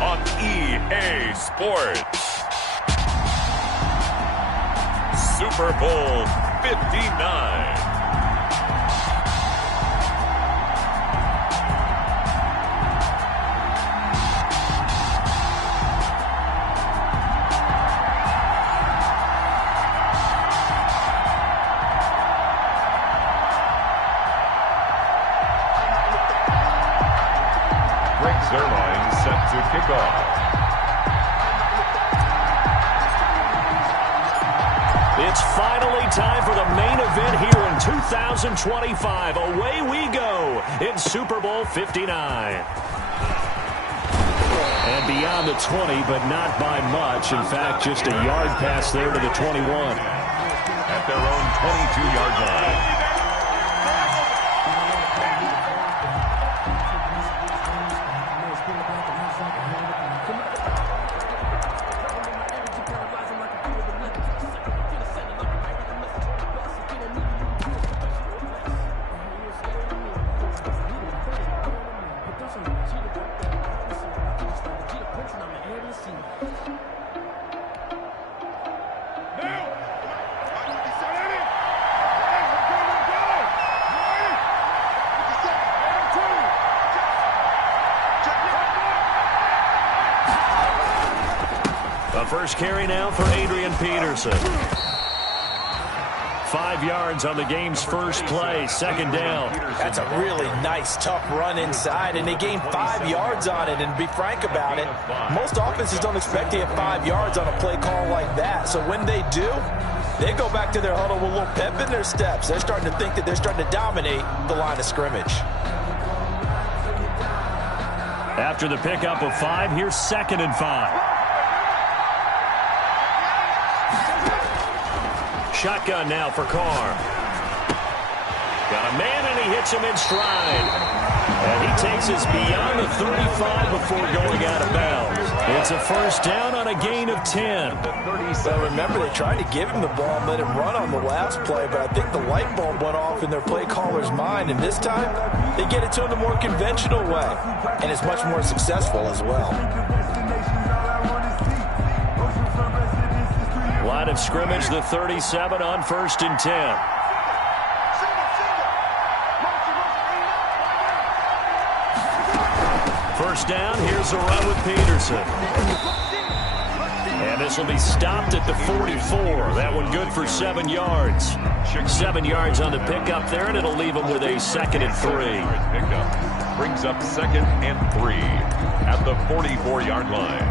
on EA Sports. Super Bowl 59. Zerline set to kick off. It's finally time for the main event here in 2025. Away we go in Super Bowl 59. And beyond the 20, but not by much. In fact, just a yard pass there to the 21. At their own 22-yard line. First carry now for Adrian Peterson. 5 yards on the game's first play, second down. That's a really nice, tough run inside, and they gained 5 yards on it. And to be frank about it, most offenses don't expect to get 5 yards on a play call like that. So when they do, they go back to their huddle with a little pep in their steps. They're starting to think that they're starting to dominate the line of scrimmage. After the pickup of 5, here's 2nd and 5. Shotgun now for Carr. Got a man, and he hits him in stride. And he takes us beyond the 35 before going out of bounds. It's a first down on a gain of 10. So remember, they tried to give him the ball and let him run on the last play, but I think the light bulb went off in their play caller's mind, and this time they get it to him the more conventional way, and it's much more successful as well. Line of scrimmage, the 37 on 1st and 10. First down, here's a run with Peterson. And this will be stopped at the 44. That one good for 7 yards. 7 yards on the pickup there, and it'll leave him with a 2nd and 3. Pickup brings up 2nd and 3 at the 44-yard line.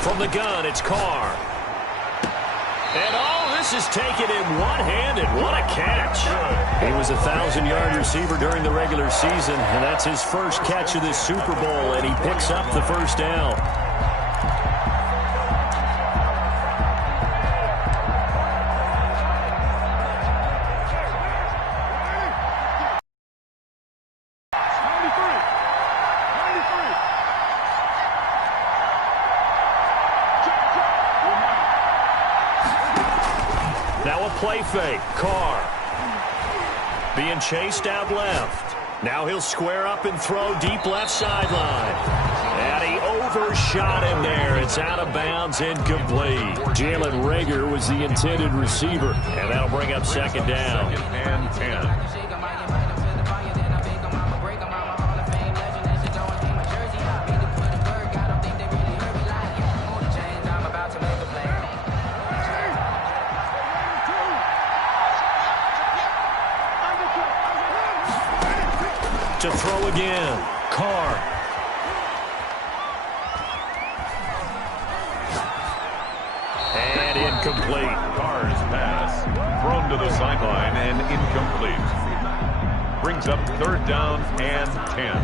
From the gun, it's Carr. And all this is taken in one-handed. What a catch. He was a 1,000-yard receiver during the regular season, and that's his first catch of this Super Bowl, and he picks up the first down. Play fake. Carr being chased out left. Now he'll square up and throw deep left sideline. And he overshot him there. It's out of bounds, incomplete. Jalen Reagor was the intended receiver. And that'll bring up 2nd down. 2nd and 10. To throw again. Carr. And incomplete. Carr's pass thrown to the sideline and incomplete. Brings up 3rd down and 10.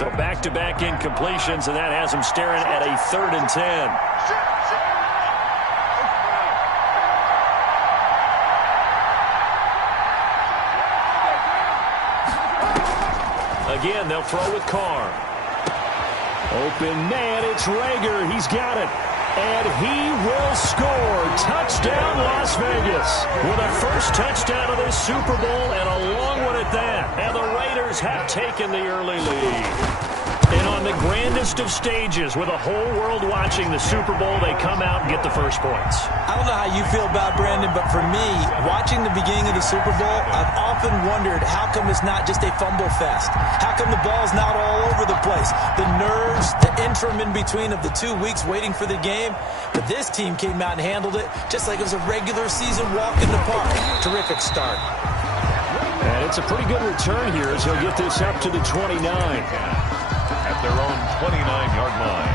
So back-to-back incompletions, and that has him staring at a 3rd and 10. Again, they'll throw with Carr. Open man, it's Rager. He's got it. And he will score. Touchdown, Las Vegas. With a first touchdown of this Super Bowl and a long one at that. And the Raiders have taken the early lead. And on the grandest of stages, with the whole world watching the Super Bowl, they come out and get the first points. I don't know how you feel about Brandon, but for me, watching the beginning of the Super Bowl, I've often wondered how come it's not just a fumble fest? How come the ball's not all over the place? The nerves, the interim in between of the 2 weeks waiting for the game. But this team came out and handled it just like it was a regular season walk in the park. Terrific start. And it's a pretty good return here as he'll get this up to the 29. At their own 29-yard line.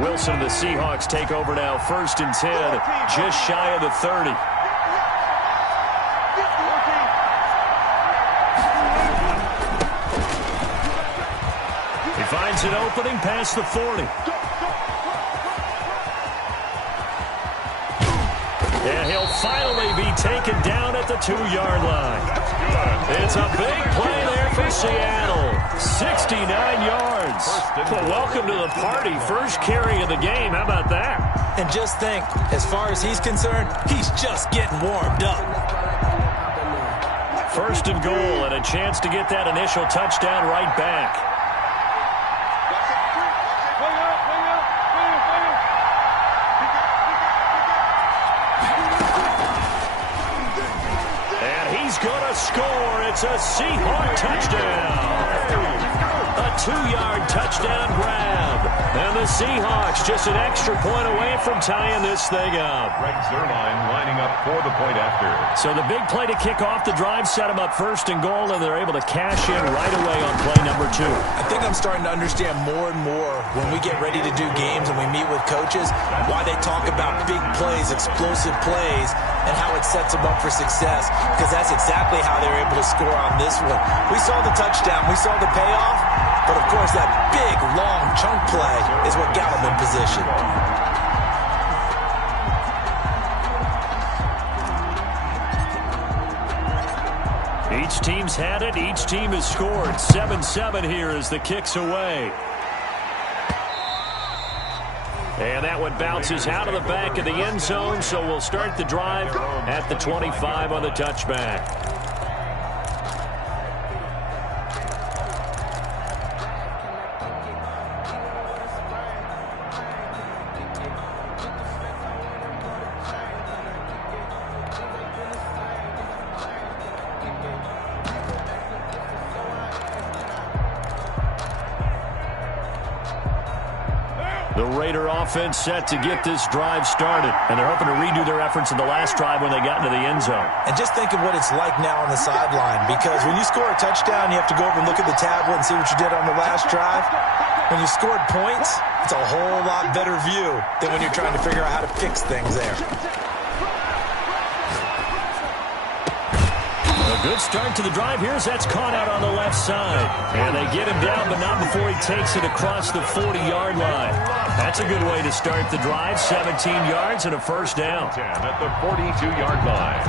Wilson, the Seahawks take over now, 1st and 10, just shy of the 30. He finds an opening past the 40. And he'll finally be taken down at the 2-yard line. It's a big play there for Seattle. 69 yards. Well, welcome to the party. First carry of the game. How about that? And just think, as far as he's concerned, he's just getting warmed up. 1st and goal, and a chance to get that initial touchdown right back. Gonna score. It's a Seahawk touchdown. A 2-yard touchdown grab. And the Seahawks just an extra point away from tying this thing up. Greg Zuerlein lining up for the point after. So the big play to kick off the drive set them up 1st and goal, and they're able to cash in right away on play number 2. I think I'm starting to understand more and more when we get ready to do games and we meet with coaches why they talk about big plays, explosive plays, and how it sets them up for success, because that's exactly how they were able to score on this one. We saw the touchdown. We saw the payoff. But, of course, that big, long chunk play is what got them in position. Each team's had it. Each team has scored. 7-7 here as the kick's away. And that one bounces out of the back of the end zone, so we'll start the drive at the 25 on the touchback. The Raider offense set to get this drive started, and they're hoping to redo their efforts in the last drive when they got into the end zone. And just think of what it's like now on the sideline, because when you score a touchdown, you have to go over and look at the tablet and see what you did on the last drive. When you scored points, it's a whole lot better view than when you're trying to figure out how to fix things there. Good start to the drive. Here's that's caught out on the left side. And they get him down, but not before he takes it across the 40-yard line. That's a good way to start the drive. 17 yards and a first down. 10 at the 42-yard line.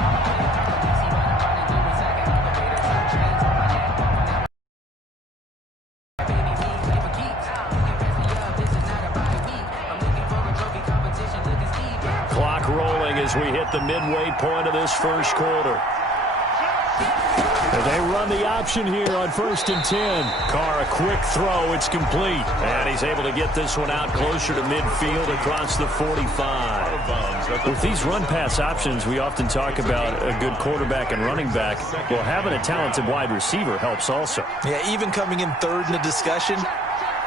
Clock rolling as we hit the midway point of this first quarter. They run the option here on 1st and 10. Carr, a quick throw. It's complete. And he's able to get this one out closer to midfield across the 45. With these run-pass options, we often talk about a good quarterback and running back. Well, having a talented wide receiver helps also. Yeah, even coming in third in the discussion,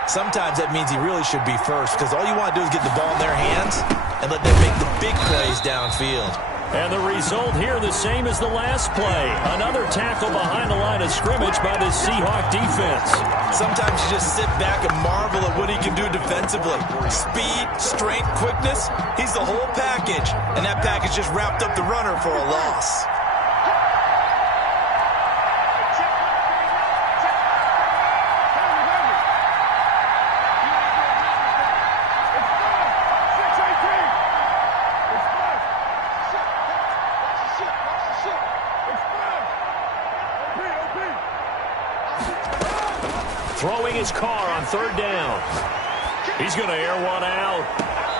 sometimes that means he really should be first, because all you want to do is get the ball in their hands and let them make the big plays downfield. And the result here the same as the last play. Another tackle behind the line of scrimmage by the Seahawk defense. Sometimes you just sit back and marvel at what he can do defensively. Speed, strength, quickness, he's the whole package. And that package just wrapped up the runner for a loss. Throwing his car on third down. He's going to air one out.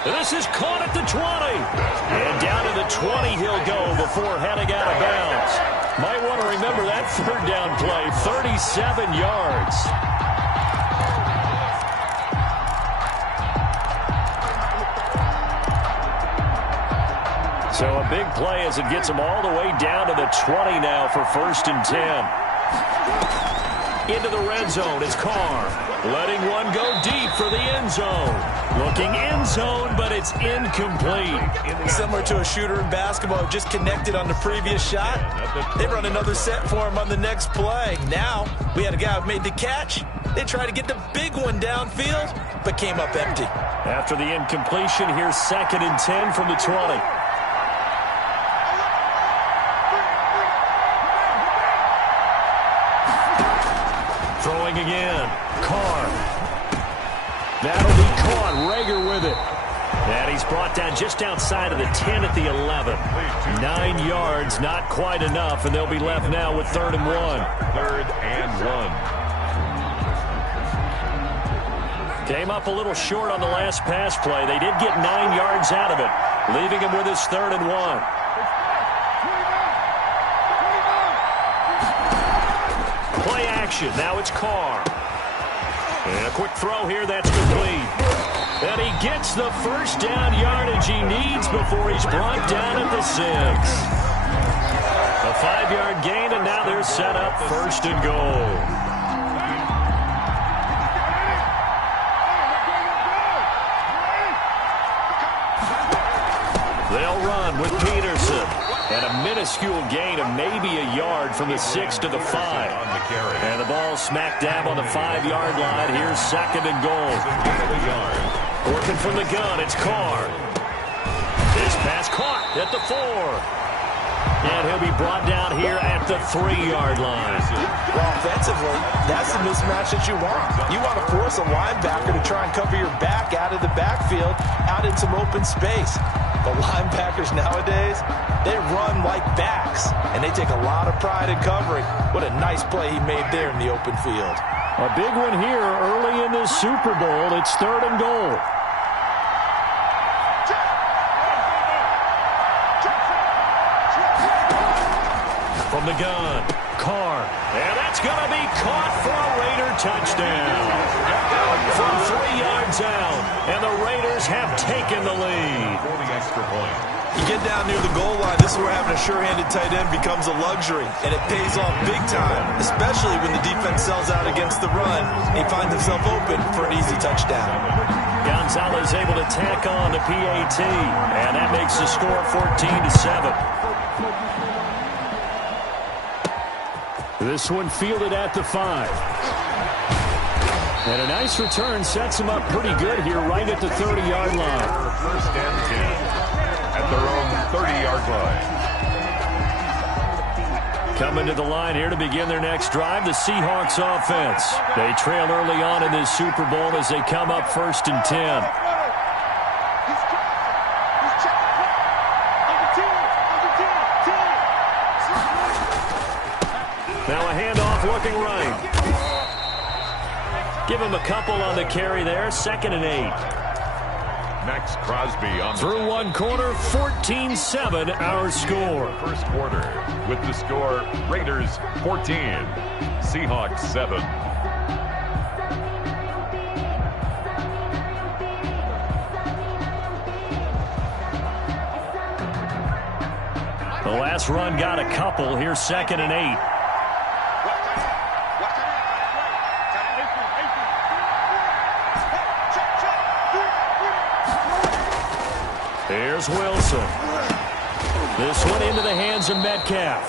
This is caught at the 20. And down to the 20 he'll go before heading out of bounds. Might want to remember that third down play, 37 yards. So a big play as it gets him all the way down to the 20 now for 1st and 10. Into the red zone, it's Carr. Letting one go deep for the end zone. Looking end zone, but it's incomplete. Similar to a shooter in basketball who just connected on the previous shot. They run another set for him on the next play. Now, we had a guy who made the catch. They tried to get the big one downfield, but came up empty. After the incompletion, here's 2nd and 10 from the 20. Throwing again. Carr. That'll be caught. Rager with it. And he's brought down just outside of the 10 at the 11. 9 yards, not quite enough, and they'll be left now with 3rd and 1. 3rd and 1. Came up a little short on the last pass play. They did get 9 yards out of it, leaving him with his 3rd and 1. Play action. Now it's Carr. And a quick throw here. That's complete. And he gets the first down yardage he needs before he's brought down at the 6. A 5-yard gain, and now they're set up 1st and goal. They'll run with Peterson. And a minuscule gain of maybe a yard from the 6 to the 5. And the ball smack dab on the 5-yard line. Here's 2nd and goal. Working from the gun, it's Carr. This pass caught at the 4. And he'll be brought down here at the 3-yard line. Well, offensively, that's the mismatch that you want. You want to force a linebacker to try and cover your back out of the backfield, out in some open space. The linebackers nowadays, they run like backs, and they take a lot of pride in covering. What a nice play he made there in the open field. A big one here early in this Super Bowl. It's 3rd and goal. From the gun, Carr. And that's going to be caught for a Raider touchdown. From 3 yards out, and the Raiders have taken the lead. For the extra point. You get down near the goal line, this is where having a sure-handed tight end becomes a luxury, and it pays off big time, especially when the defense sells out against the run. He finds himself open for an easy touchdown. Gonzalez able to tack on the PAT, and that makes the score 14-7. This one fielded at the 5. And a nice return sets him up pretty good here right at the 30-yard line. 1st and 10 at their own 30-yard line. Coming to the line here to begin their next drive, the Seahawks offense. They trail early on in this Super Bowl as they come up 1st and 10. Now a handoff looking right. Give him a couple on the carry there. 2nd and 8. Max Crosby on through one quarter, 14-7 our score. First quarter with the score Raiders 14, Seahawks 7. The last run got a couple. Here's 2nd and 8. Here's Wilson. This one into the hands of Metcalf.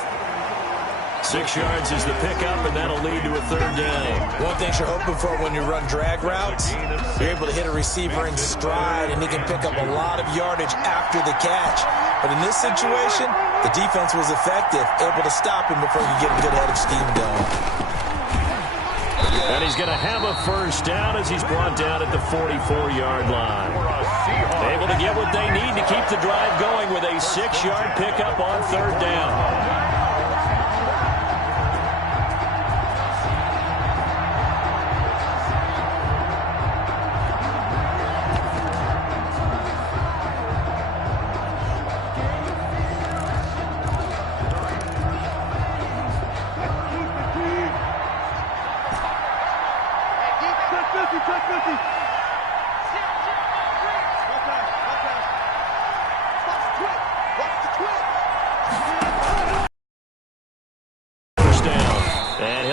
6 yards is the pickup, and that'll lead to a 3rd down. One thing you're hoping for when you run drag routes, you're able to hit a receiver in stride, and he can pick up a lot of yardage after the catch. But in this situation, the defense was effective, able to stop him before he could get a good head of steam going. And he's going to have a 1st down as he's brought down at the 44-yard line. Able to get what they need to keep the drive going with a 6-yard pickup on 3rd down.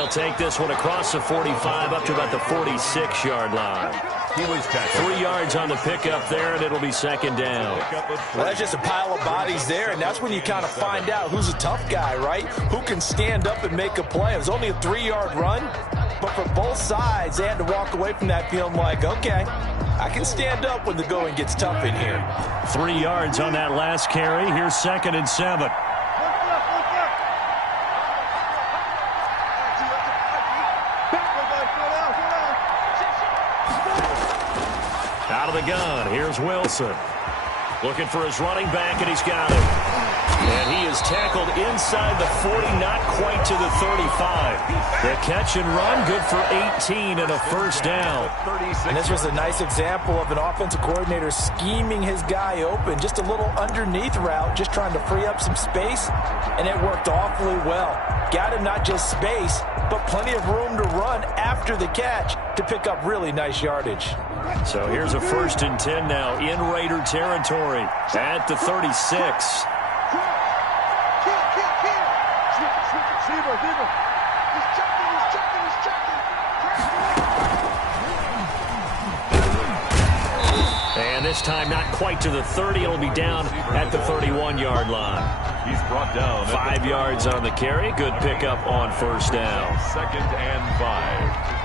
Take this one across the 45 up to about the 46-yard line. He was tackled. 3 yards on the pickup there, and it'll be 2nd down. Well, that's just a pile of bodies there, and that's when you kind of find out who's a tough guy, right? Who can stand up and make a play. It was only a 3-yard run, but for both sides, they had to walk away from that feeling like, okay, I can stand up when the going gets tough in here. 3 yards on that last carry. Here's 2nd and 7. Out of the gun, here's Wilson. Looking for his running back, and he's got him. And he is tackled inside the 40, not quite to the 35. The catch and run, good for 18 and a 1st down. And this was a nice example of an offensive coordinator scheming his guy open. Just a little underneath route, just trying to free up some space, and it worked awfully well. Got him not just space, but plenty of room to run after the catch to pick up really nice yardage. So here's a 1st and 10 now in Raider territory at the 36. And this time not quite to the 30. It'll be down at the 31-yard line. He's brought down 5 yards on the carry. Good pickup on 1st down. 2nd and 5.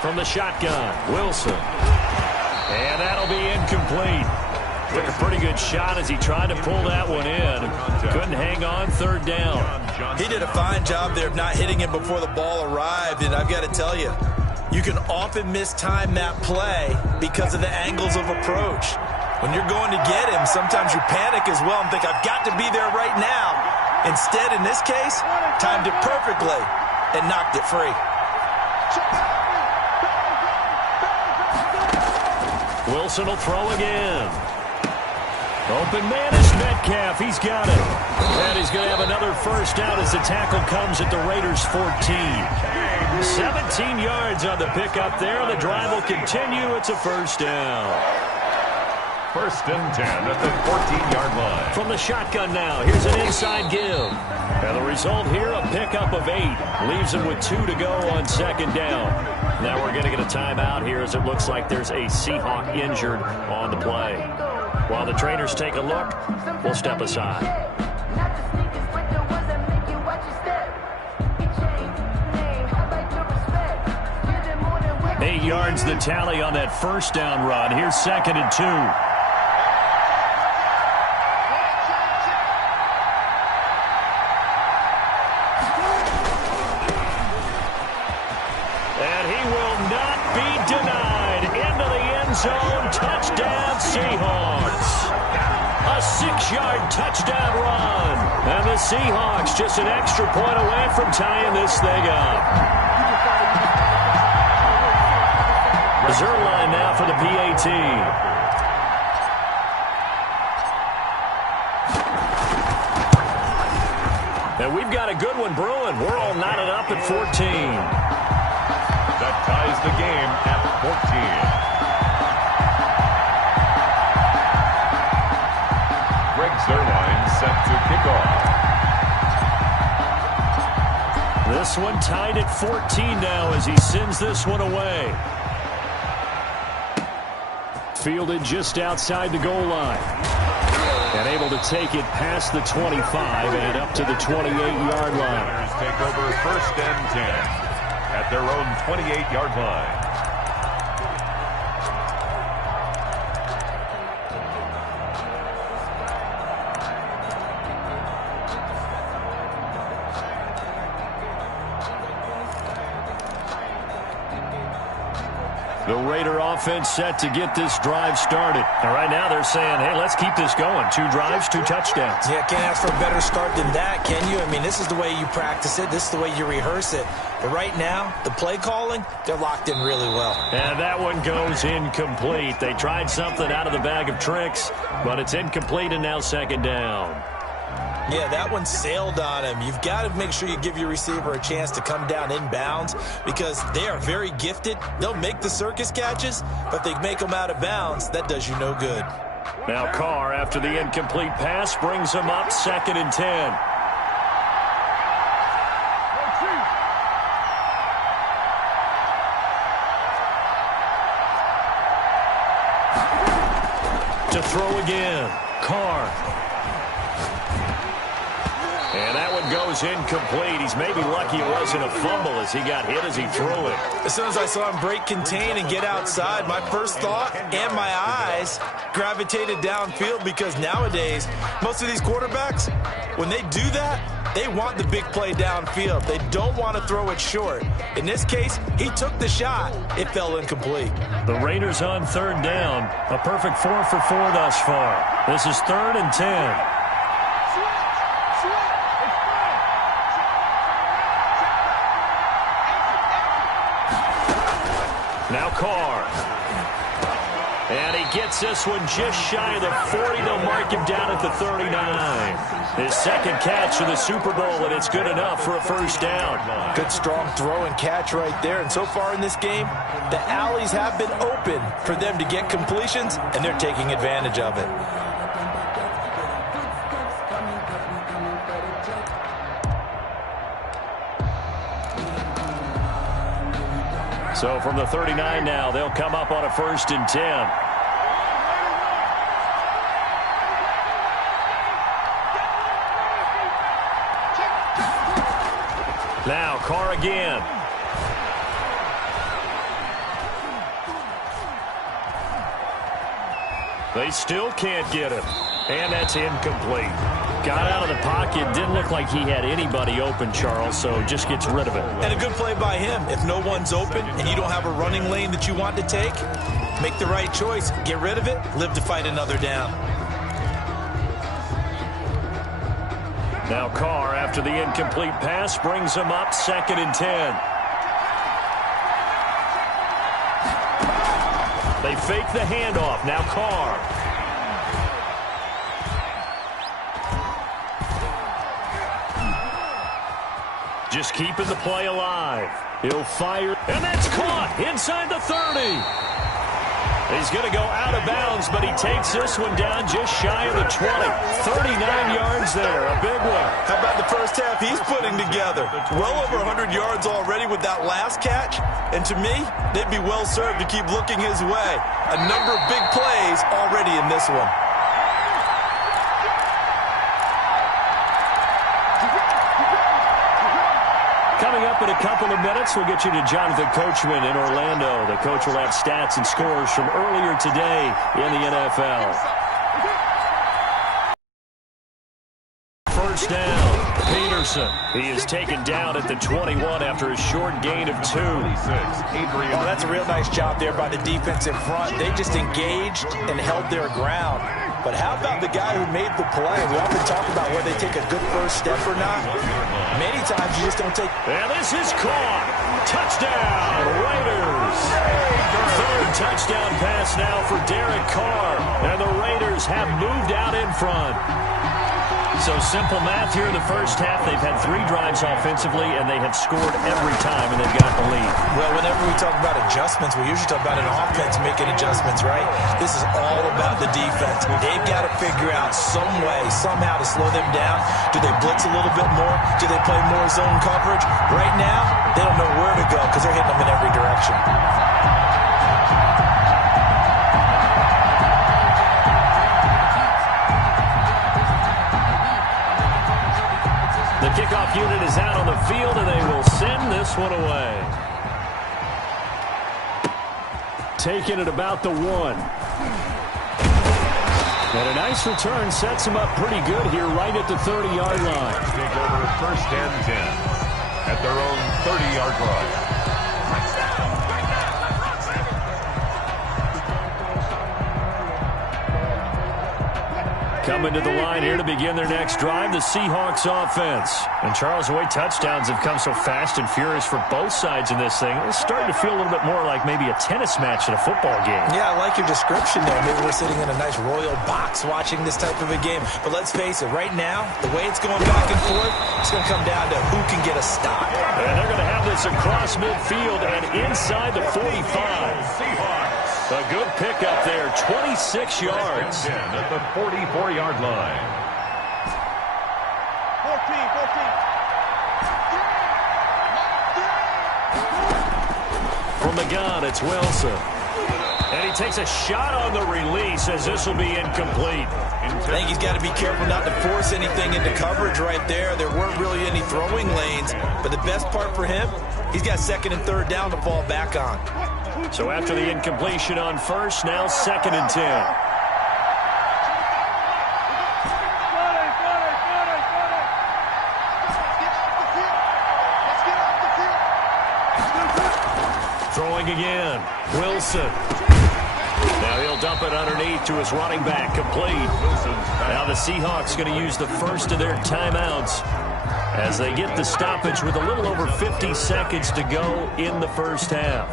From the shotgun, Wilson. And that'll be incomplete. Took a pretty good shot as he tried to pull that one in. Couldn't hang on 3rd down. He did a fine job there of not hitting him before the ball arrived, and I've got to tell you, you can often mistime that play because of the angles of approach. When you're going to get him, sometimes you panic as well and think, I've got to be there right now. Instead, in this case, timed it perfectly and knocked it free. Wilson will throw again. Open man is Metcalf. He's got it. And he's going to have another 1st down as the tackle comes at the Raiders' 14. 17 yards on the pickup there. The drive will continue. It's a 1st down. 1st and 10 at the 14-yard line. From the shotgun now, here's an inside give. And the result here, a pickup of 8. Leaves him with 2 to go on 2nd down. Now we're going to get a timeout here as it looks like there's a Seahawk injured on the play. While the trainers take a look, we'll step aside. 8 yards the tally on that 1st down run. Here's 2nd and 2. Zone touchdown Seahawks. A 6-yard touchdown run. And the Seahawks just an extra point away from tying this thing up. Reserve line now for the PAT. And we've got a good one brewing. We're all knotted up at 14. That ties the game at 14. Greg Zuerlein set to kick off. This one tied at 14 now as he sends this one away. Fielded just outside the goal line. And able to take it past the 25 and up to the 28-yard line. Niners take over 1st and 10 at their own 28-yard line. The Raider offense set to get this drive started. And right now they're saying, hey, let's keep this going. 2 drives, 2 touchdowns. Yeah, can't ask for a better start than that, can you? I mean, this is the way you practice it. This is the way you rehearse it. But right now, the play calling, they're locked in really well. And that one goes incomplete. They tried something out of the bag of tricks, but it's incomplete and now 2nd down. Yeah, that one sailed on him. You've got to make sure you give your receiver a chance to come down inbounds because they are very gifted. They'll make the circus catches, but they make them out of bounds. That does you no good. Now Carr, after the incomplete pass, brings them up 2nd and 10. To throw again, Carr. And that one goes incomplete. He's maybe lucky it wasn't a fumble as he got hit as he threw it. As soon as I saw him break contain and get outside, my first thought and my eyes gravitated downfield because nowadays, most of these quarterbacks, when they do that, they want the big play downfield. They don't want to throw it short. In this case, he took the shot. It fell incomplete. The Raiders on 3rd down. A perfect 4 for 4 thus far. This is 3rd and 10. Now Carr. And he gets this one just shy of the 40. They'll mark him down at the 39. His 2nd catch of the Super Bowl, and it's good enough for a 1st down. Good strong throw and catch right there. And so far in this game, the alleys have been open for them to get completions, and they're taking advantage of it. So from the 39 now, they'll come up on a 1st and 10. Now Carr again. They still can't get him. And that's incomplete. Got out of the pocket. Didn't look like he had anybody open, Charles, so just gets rid of it. And a good play by him. If no one's open and you don't have a running lane that you want to take, make the right choice. Get rid of it. Live to fight another down. Now Carr, after the incomplete pass, brings him up 2nd and 10. They fake the handoff. Now Carr. Just keeping the play alive. He'll fire, and that's caught inside the 30. He's going to go out of bounds, but he takes this one down just shy of the 20. 39 yards there, a big one. How about the first half he's putting together? Well over 100 yards already with that last catch. And to me, they'd be well served to keep looking his way. A number of big plays already in this one. Coming up in a couple of minutes, we'll get you to Jonathan Coachman in Orlando. The coach will have stats and scores from earlier today in the NFL. 1st down, Peterson. He is taken down at the 21 after a short gain of 2. Oh, that's a real nice job there by the defense in front. They just engaged and held their ground. But how about the guy who made the play? We often talk about whether they take a good first step or not. Many times you just don't take. And this is caught. Touchdown, Raiders. 3rd touchdown pass now for Derek Carr. And the Raiders have moved out in front. So simple math here in the first half. They've had 3 drives offensively, and they have scored every time, and they've got the lead. Well, whenever we talk about adjustments, we usually talk about an offense making adjustments, right? This is all about the defense. They've got to figure out some way, somehow to slow them down. Do they blitz a little bit more? Do they play more zone coverage? Right now, they don't know where to go because they're hitting them in every direction. The kickoff unit is out on the field, and they will send this one away. Taking it about the 1. And a nice return sets them up pretty good here right at the 30-yard line. Take over 1st and 10 at their own 30-yard line. Coming to the line here to begin their next drive, the Seahawks offense. And Charles, the way touchdowns have come so fast and furious for both sides in this thing, it's starting to feel a little bit more like maybe a tennis match in a football game. Yeah, I like your description there. Maybe we're sitting in a nice royal box watching this type of a game. But let's face it, right now, the way it's going back and forth, it's going to come down to who can get a stop. And they're going to have this across midfield and inside the 45. A good pickup there, 26 yards. At the 44-yard line. 14. From the gun, it's Wilson. And he takes a shot on the release as this will be incomplete. I think he's got to be careful not to force anything into coverage right there. There weren't really any throwing lanes. But the best part for him, he's got 2nd and 3rd down to fall back on. So after the incompletion on 1st, now 2nd and 10. Throwing again. Wilson. Now he'll dump it underneath to his running back. Complete. Now the Seahawks going to use the first of their timeouts as they get the stoppage with a little over 50 seconds to go in the first half.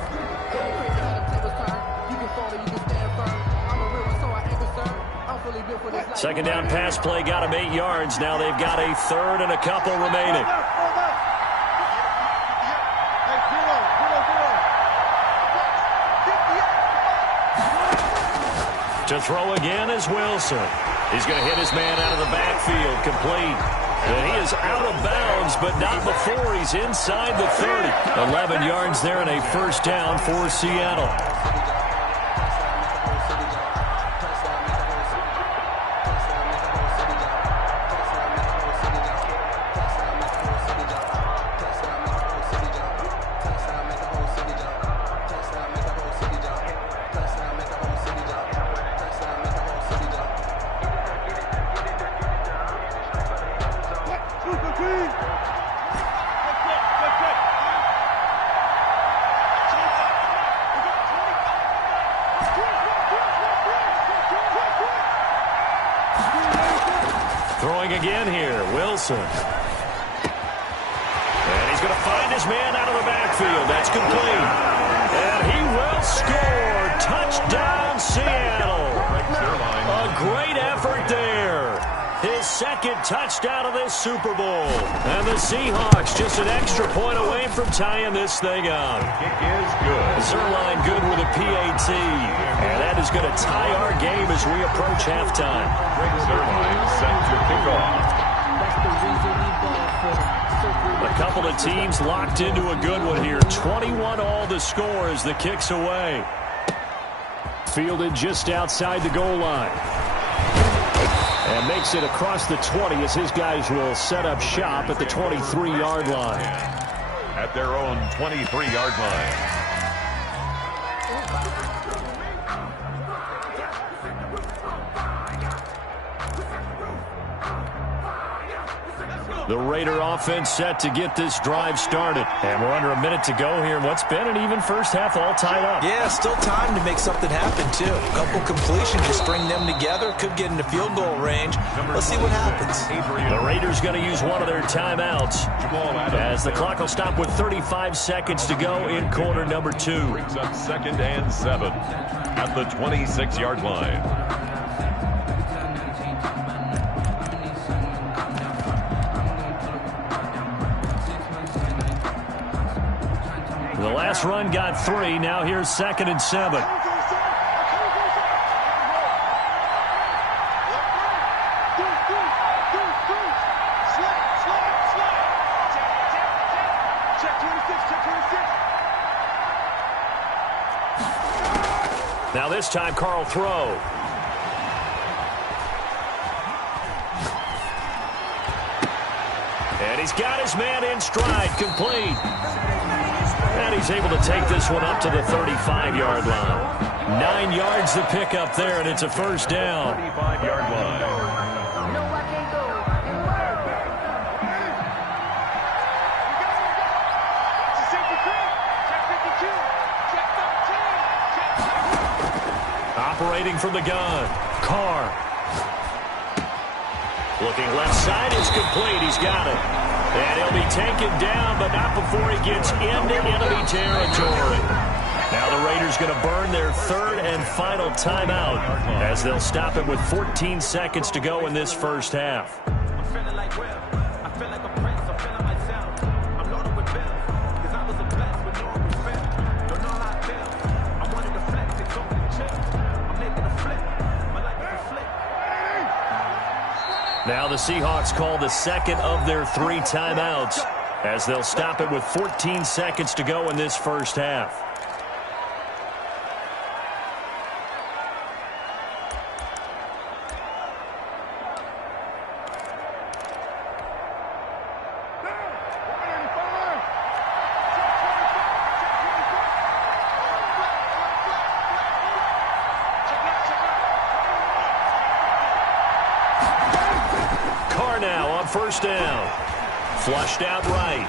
Second down pass play got him 8 yards. Now they've got a 3rd and a couple remaining. To throw again is Wilson. He's going to hit his man out of the backfield. Complete. And he is out of bounds, but not before he's inside the 30. 11 yards there and a 1st down for Seattle. Throwing again here, Wilson. And he's going to find his man out of the backfield. That's complete. And he will score. Touchdown, Seattle. A great effort there. His 2nd touchdown of this Super Bowl. And the Seahawks just an extra point away from tying this thing up. Kick is good. Zerline good with a PAT. And that is going to tie our game as we approach halftime. Zerline set to kick off. A couple of teams locked into a good one here. 21 all the score as the kick's away. Fielded just outside the goal line. And makes it across the 20 as his guys will set up shop at the 23-yard line. At their own 23-yard line. The Raider offense set to get this drive started. And we're under a minute to go here. What's been an even first half all tied up. Yeah, still time to make something happen, too. A couple completions to string them together. Could get into field goal range. Let's see what happens. The Raiders going to use one of their timeouts as the clock will stop with 35 seconds to go in quarter number 2. Brings up 2nd and 7 at the 26-yard line. Last run got 3. Now here's 2nd and 7. Now this time, Carl throw. And he's got his man in stride, complete. And he's able to take this one up to the 35-yard line. 9 yards to pick up there, and it's a first down. 35-yard line. Operating from the gun, Carr. Looking left side, it's complete. He's got it. And he'll be taken down, but not before he gets into enemy territory. Now the Raiders going to burn their 3rd and final timeout as they'll stop it with 14 seconds to go in this first half. Now the Seahawks call the 2nd of their 3 timeouts as they'll stop it with 14 seconds to go in this first half. First down. Flushed out right.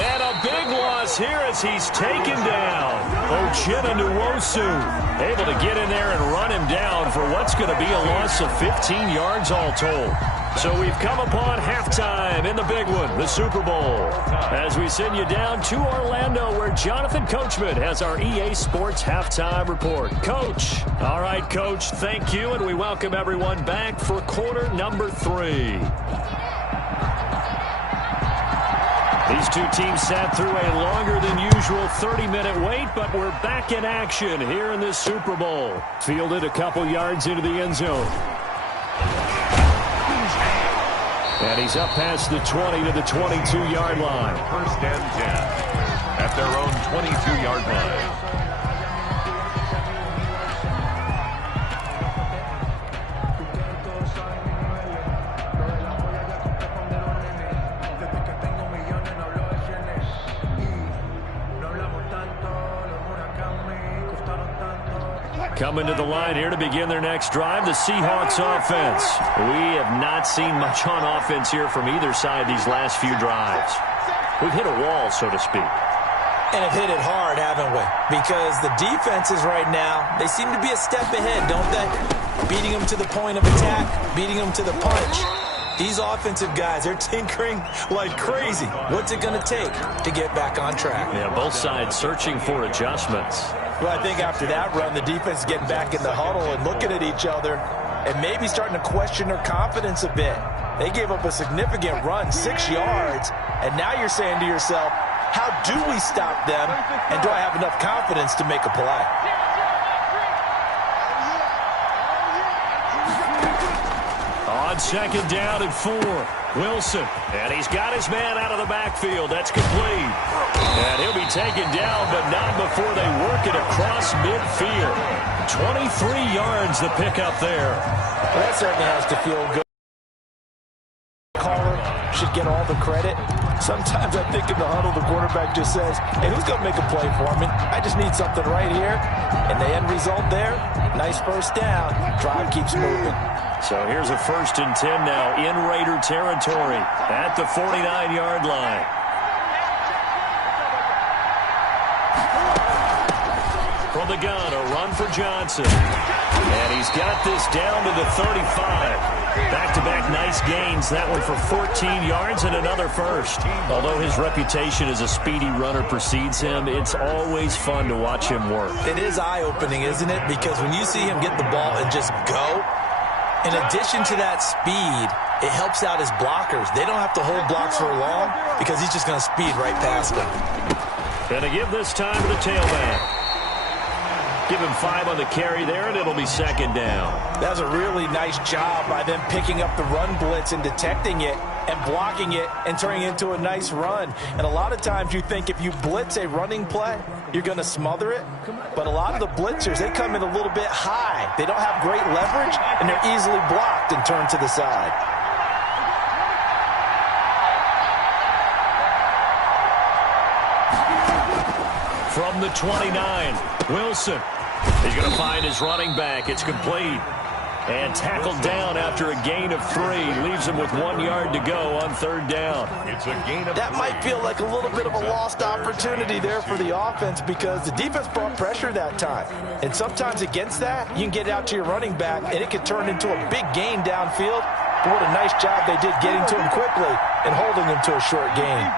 And a big loss here as he's taken down. Uchenna Nwosu able to get in there and run him down for what's going to be a loss of 15 yards all told. So we've come upon halftime in the big one, the Super Bowl, as we send you down to Orlando where Jonathan Coachman has our EA Sports halftime report. Coach. All right, Coach, thank you, and we welcome everyone back for quarter number 3. These two teams sat through a longer than usual 30-minute wait, but we're back in action here in this Super Bowl. Fielded a couple yards into the end zone. And he's up past the 20 to the 22-yard line. First and 10 at their own 22-yard line. Coming to the line here to begin their next drive, the Seahawks offense. We have not seen much on offense here from either side these last few drives. We've hit a wall, so to speak. And have hit it hard, haven't we? Because the defenses right now, they seem to be a step ahead, don't they? Beating them to the point of attack, beating them to the punch. These offensive guys, they're tinkering like crazy. What's it going to take to get back on track? Yeah, both sides searching for adjustments. Well, I think after that run, the defense is getting back in the huddle and looking at each other and maybe starting to question their confidence a bit. They gave up a significant run, 6 yards, and now you're saying to yourself, how do we stop them, and do I have enough confidence to make a play? On 2nd down and 4, Wilson. And he's got his man out of the backfield. That's complete. And he'll be taken down, but not before they work it across midfield. 23 yards to pick up there. Well, that certainly has to feel good. Caller should get all the credit. Sometimes I think in the huddle, the quarterback just says, hey, who's going to make a play for me? I just need something right here. And the end result there, nice first down. Drive keeps moving. So here's a 1st and 10 now in Raider territory at the 49-yard line. From the gun, a run for Johnson. And he's got this down to the 35. Back-to-back nice gains. That one for 14 yards and another first. Although his reputation as a speedy runner precedes him, it's always fun to watch him work. It is eye-opening, isn't it? Because when you see him get the ball and just go, in addition to that speed, it helps out his blockers. They don't have to hold blocks for long because he's just going to speed right past them. And to give this time to the tailback. Give him 5 on the carry there, and it'll be second down. That's a really nice job by them picking up the run blitz and detecting it and blocking it and turning it into a nice run. And a lot of times you think if you blitz a running play, you're going to smother it. But a lot of the blitzers, they come in a little bit high. They don't have great leverage, and they're easily blocked and turned to the side. From the 29, Wilson. He's going to find his running back. It's complete. And tackled down after a gain of 3. Leaves him with 1 yard to go on third down. It's a gain of 3. That might feel like a little bit of a lost opportunity there for the offense because the defense brought pressure that time. And sometimes against that, you can get out to your running back, and it could turn into a big gain downfield. But what a nice job they did getting to him quickly and holding him to a short gain.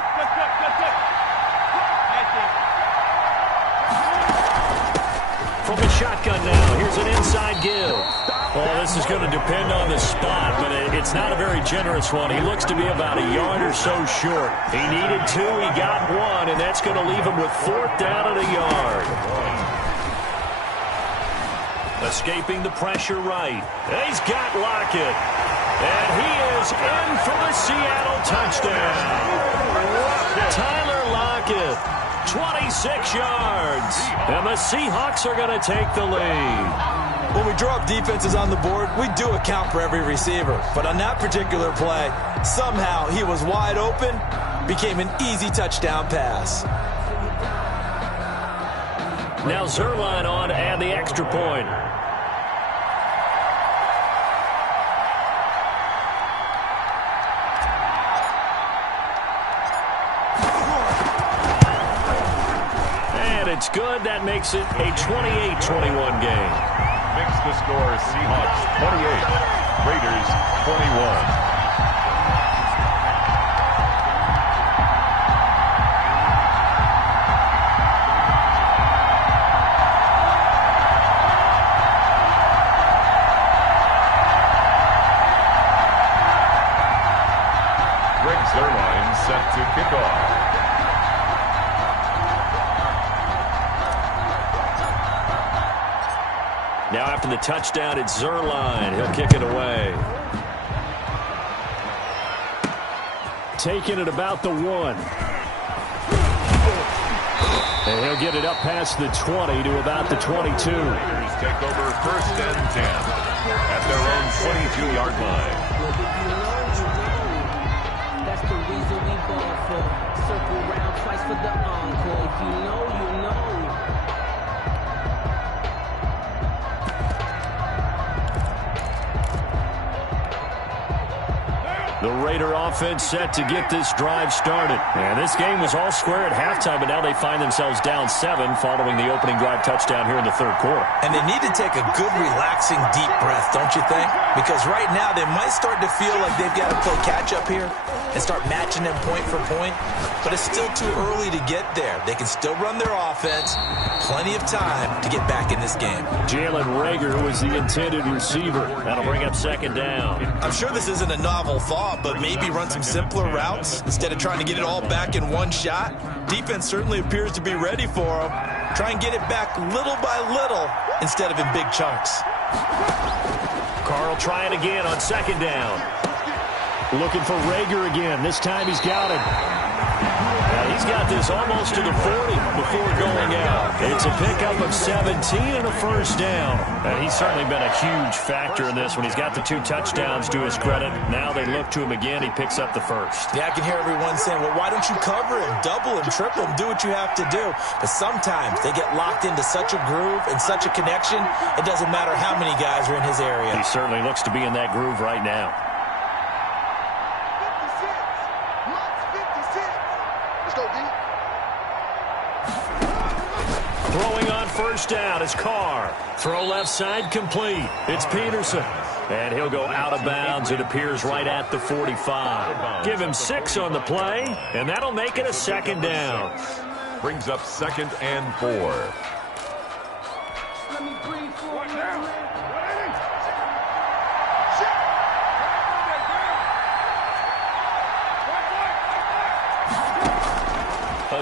From the shotgun now, here's an inside give. Well, this is going to depend on the spot, but it's not a very generous one. He looks to be about a yard or so short. He needed 2, he got 1, and that's going to leave him with 4th down at a yard. Escaping the pressure right. He's got Lockett. And he is in for the Seattle touchdown. Tyler Lockett. 26 yards. And the Seahawks are going to take the lead. When we draw up defenses on the board, we do account for every receiver. But on that particular play, somehow he was wide open, became an easy touchdown pass. Now Zerline on to add the extra point. It's good. That makes it a 28-21 game. Makes the score Seahawks 28, Raiders 21. Greg Zerline set to kick off. Now after the touchdown, it's Zerline. He'll kick it away. Taking it about the 1. And he'll get it up past the 20 to about the 22. Raiders take over 1st and 10 at their own 22-yard line. That's the reason we ball for. Circle round twice for the encore. If you know, you know. The Raider offense set to get this drive started. And this game was all square at halftime, but now they find themselves down 7 following the opening drive touchdown here in the third quarter. And they need to take a good, relaxing, deep breath, don't you think? Because right now they might start to feel like they've got to play catch-up here and start matching them point for point. But it's still too early to get there. They can still run their offense. Plenty of time to get back in this game. Jalen Reagor was the intended receiver. That'll bring up second down. I'm sure this isn't a novel thought, but maybe run some simpler routes instead of trying to get it all back in one shot. Defense certainly appears to be ready for them. Try and get it back little by little instead of in big chunks. Carl trying again on second down. Looking for Reagor again. This time he's got it. He's got this almost to the 40 before going out. It's a pickup of 17 and a first down. And he's certainly been a huge factor in this when he's got the 2 touchdowns to his credit. Now they look to him again. He picks up the first. Yeah, I can hear everyone saying, well, why don't you cover him, double him, triple him, do what you have to do. But sometimes they get locked into such a groove and such a connection, it doesn't matter how many guys are in his area. He certainly looks to be in that groove right now. Throwing on first down is Carr. Throw left side complete. It's Peterson. And he'll go out of bounds. It appears right at the 45. Give him 6 on the play, and that'll make it a second down. Brings up 2nd and 4.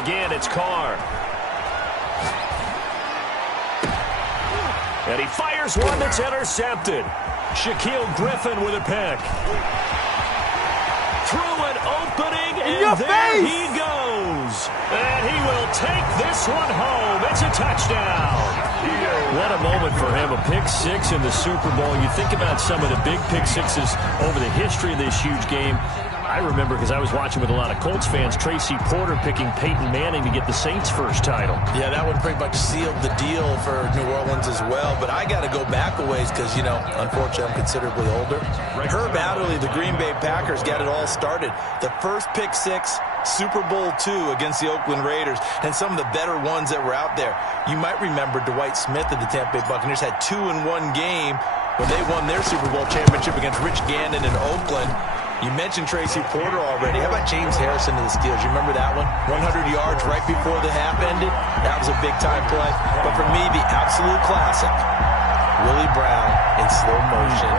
Again, it's Carr. And he fires one that's intercepted. Shaquille Griffin with a pick. Through an opening, and there he goes. And he will take this one home. It's a touchdown. What a moment for him. A pick six in the Super Bowl. You think about some of the big pick sixes over the history of this huge game. I remember, because I was watching with a lot of Colts fans, Tracy Porter picking Peyton Manning to get the Saints' first title. Yeah, that one pretty much sealed the deal for New Orleans as well. But I got to go back a ways because, you know, unfortunately I'm considerably older. Herb Adderley, the Green Bay Packers, got it all started. The first pick six, Super Bowl II against the Oakland Raiders, and some of the better ones that were out there. You might remember Dwight Smith of the Tampa Bay Buccaneers had 2 in one game when they won their Super Bowl championship against Rich Gannon in Oakland. You mentioned Tracy Porter already. How about James Harrison to the Steelers? You remember that one? 100 yards right before the half ended? That was a big-time play. But for me, the absolute classic, Willie Brown in slow motion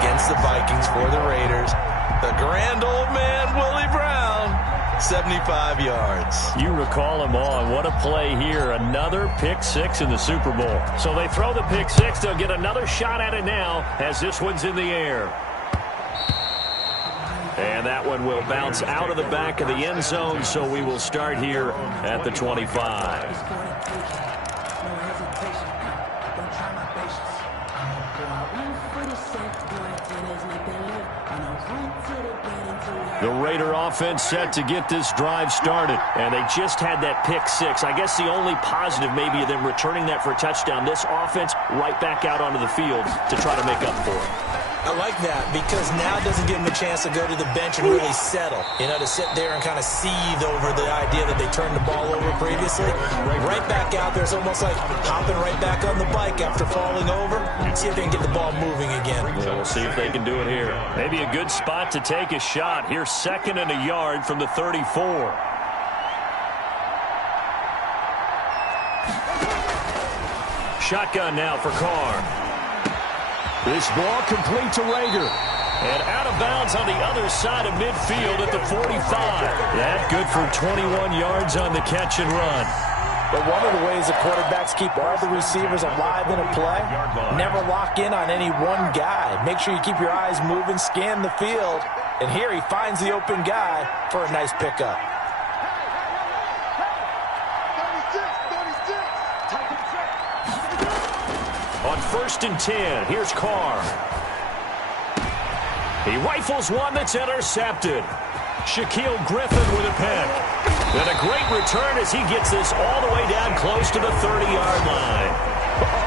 against the Vikings for the Raiders. The grand old man, Willie Brown, 75 yards. You recall him on. What a play here. Another pick six in the Super Bowl. So they throw the pick six. They'll get another shot at it now as this one's in the air. And that one will bounce out of the back of the end zone, so we will start here at the 25. The Raider offense set to get this drive started, and they just had that pick six. I guess the only positive maybe of them returning that for a touchdown. This offense right back out onto the field to try to make up for it. I like that because now it doesn't give them a chance to go to the bench and really settle. You know, to sit there and kind of seethe over the idea that they turned the ball over previously. Right back out there. It's almost like hopping right back on the bike after falling over. See if they can get the ball moving again. We'll see if they can do it here. Maybe a good spot to take a shot. Here's 2nd and a yard from the 34. Shotgun now for Carr. This ball complete to Rager. And out of bounds on the other side of midfield at the 45. That good for 21 yards on the catch and run. But one of the ways the quarterbacks keep all the receivers alive in a play, never lock in on any one guy. Make sure you keep your eyes moving, scan the field. And here he finds the open guy for a nice pickup. On 1st and 10, here's Carr. He rifles one that's intercepted. Shaquille Griffin with a pick. And a great return as he gets this all the way down close to the 30-yard line.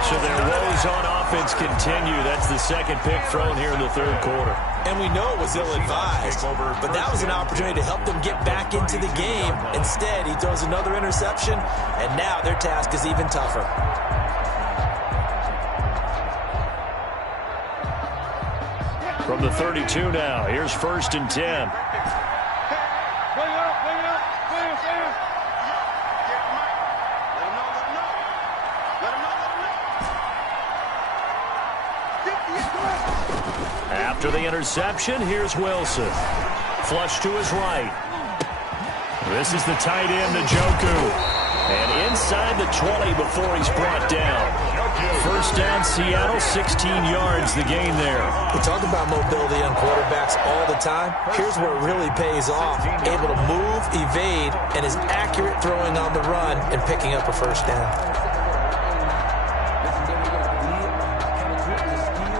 So their woes on offense continue. That's the 2nd pick thrown here in the 3rd quarter. And we know it was ill-advised, but that was an opportunity to help them get back into the game. Instead, he throws another interception, and now their task is even tougher. From the 32 now, here's 1st and 10. After the interception, here's Wilson. Flush to his right. This is the tight end, Njoku. And inside the 20 before he's brought down. 1st down, Seattle, 16 yards the gain there. We talk about mobility on quarterbacks all the time. Here's where it really pays off. Able to move, evade, and is accurate throwing on the run and picking up a 1st down.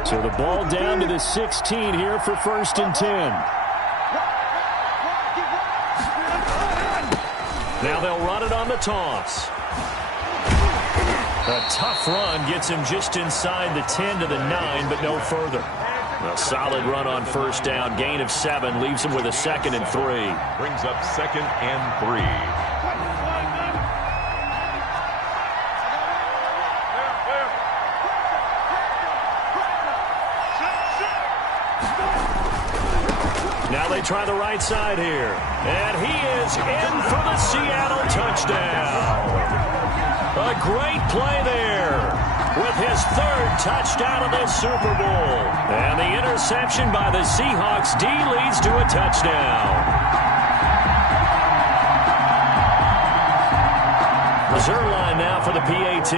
So the ball down to the 16 here for 1st and 10. Now they'll run it on the toss. A tough run gets him just inside the 10 to the 9, but no further. A solid run on 1st down. Gain of 7 leaves him with a 2nd and 3. Brings up 2nd and 3. Now they try the right side here. And he is in for the Seattle touchdown. A great play there with his 3rd touchdown of the Super Bowl. And the interception by the Seahawks D leads to a touchdown. Reserve line now for the PAT.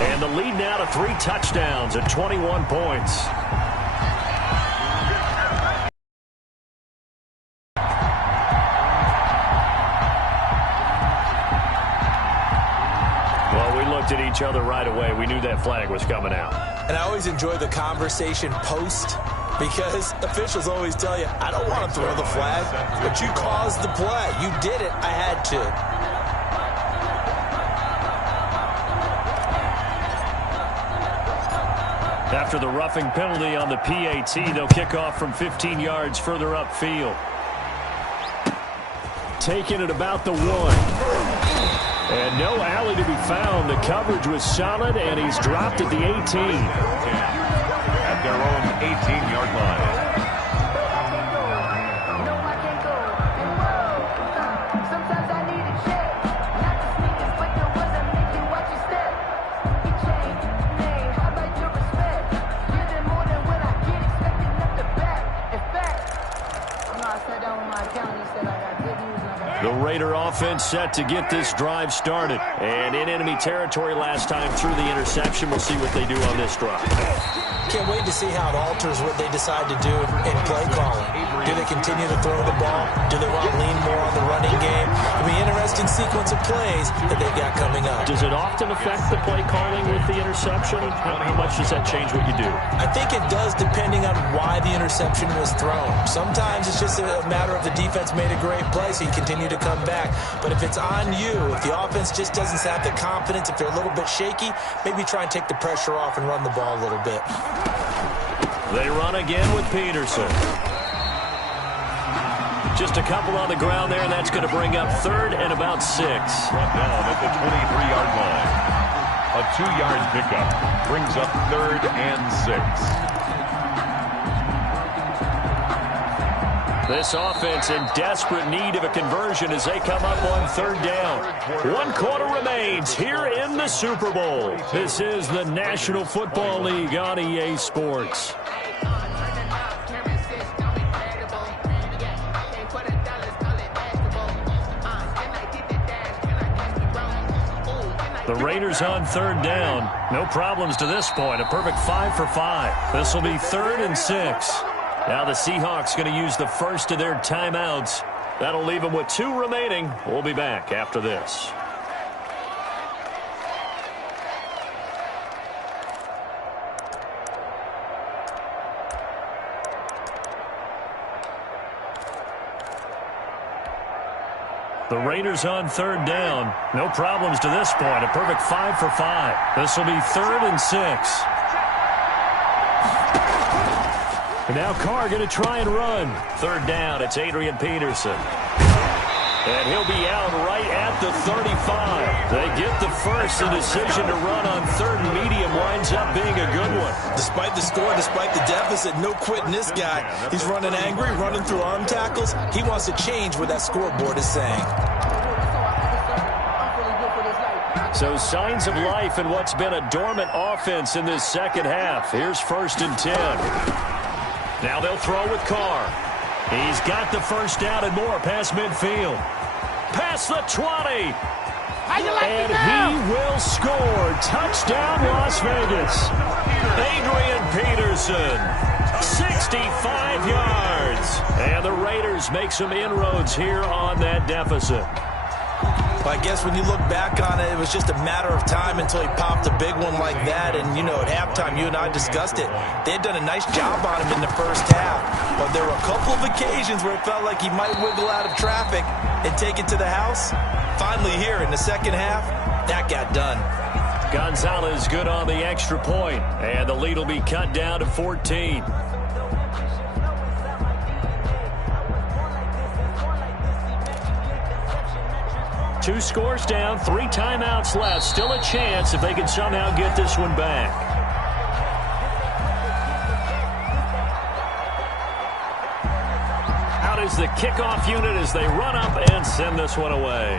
And the lead now to 3 touchdowns at 21 points. Well, we looked at each other right away. We knew that flag was coming out. And I always enjoy the conversation post, because officials always tell you, I don't want to throw the flag, but you caused the play. You did it. I had to. After the roughing penalty on the PAT, they'll kick off from 15 yards further upfield. Taking it about the 1. And no alley to be found. The coverage was solid, and he's dropped at the 18. At their own 18-yard line. The Raider offense set to get this drive started. And in enemy territory last time through the interception. We'll see what they do on this drive. Can't wait to see how it alters what they decide to do in play calling. Do they continue to throw the ball? Do they want to lean more on the running game? It'll be an interesting sequence of plays that they've got coming up. Does it often affect the play calling with the interception? How much does that change what you do? I think it does, depending on why the interception was thrown. Sometimes it's just a matter of the defense made a great play, so you continue to come back. But if it's on you, if the offense just doesn't have the confidence, if they're a little bit shaky, maybe try and take the pressure off and run the ball a little bit. They run again with Peterson. Just a couple on the ground there, and that's going to bring up 3rd and about 6. Brought down at the 23-yard line. A 2-yard pickup brings up 3rd and 6. This offense in desperate need of a conversion as they come up on 3rd down. 1 quarter remains here in the Super Bowl. This is the National Football League on EA Sports. The Raiders on 3rd down. No problems to this point. A perfect 5 for 5. This will be 3rd and 6. Now the Seahawks going to use the first of their timeouts. That'll leave them with 2 remaining. We'll be back after this. The Raiders on 3rd down. No problems to this point. A perfect 5 for 5. This will be 3rd and 6. And now Carr going to try and run. 3rd down. It's Adrian Peterson. And he'll be out right at the 35. They get the first. The decision to run on 3rd and medium winds up being a good one. Despite the score, despite the deficit, no quitting this guy. He's running angry, running through arm tackles. He wants to change what that scoreboard is saying. So signs of life in what's been a dormant offense in this second half. Here's 1st and 10. Now they'll throw with Carr. He's got the first down and more past midfield. Past the 20. And he will score. Touchdown, Las Vegas. Adrian Peterson, 65 yards. And the Raiders make some inroads here on that deficit. Well, I guess when you look back on it, it was just a matter of time until he popped a big one like that. And, you know, at halftime, you and I discussed it. They had done a nice job on him in the first half. But there were a couple of occasions where it felt like he might wiggle out of traffic and take it to the house. Finally here in the second half, that got done. Gonzalez good on the extra point. And the lead will be cut down to 14. Two scores down, 3 timeouts left. Still a chance if they can somehow get this one back. Out is the kickoff unit as they run up and send this one away.